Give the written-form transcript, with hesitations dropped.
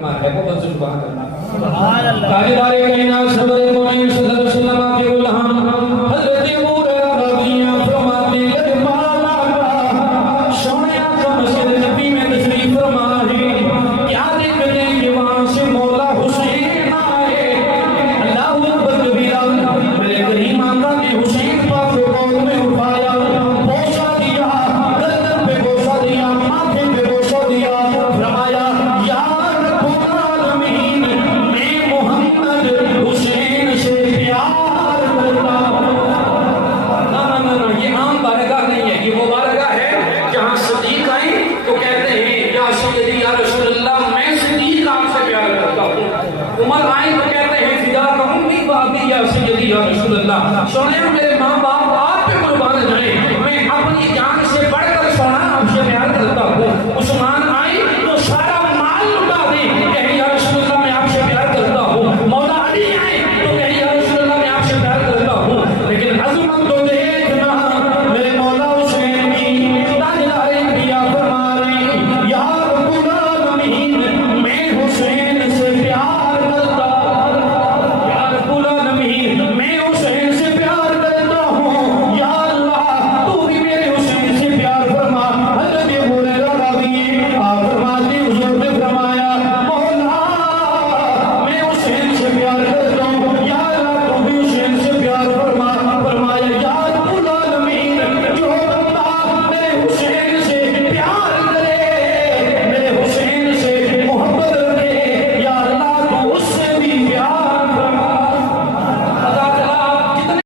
है वो बस सुभान अल्लाह ताजदारे कायनात सरवरे मोहम्मद सल्लल्लाहु अलैहि वसल्लम के गुलाम हजरत मूसा रबिया फरमाते हैं माला सोनिया का मस्जिद नबी में तशरीफ फरमा है क्या देखते हैं कि वहां से मौला हुसैन आए अल्लाह अकबर कबीरा मेरे करीम आका ने हुसैन पाक को गोद में उठाया बोसा दिया गर्दन पे बोसा दिया माथे पे बोसा दिया फरमाया या उमर आए तो कहते हैं फिदा कहूंगी बाकी या सैयदी या रसूल अल्लाह सोने मेरे माँ बाप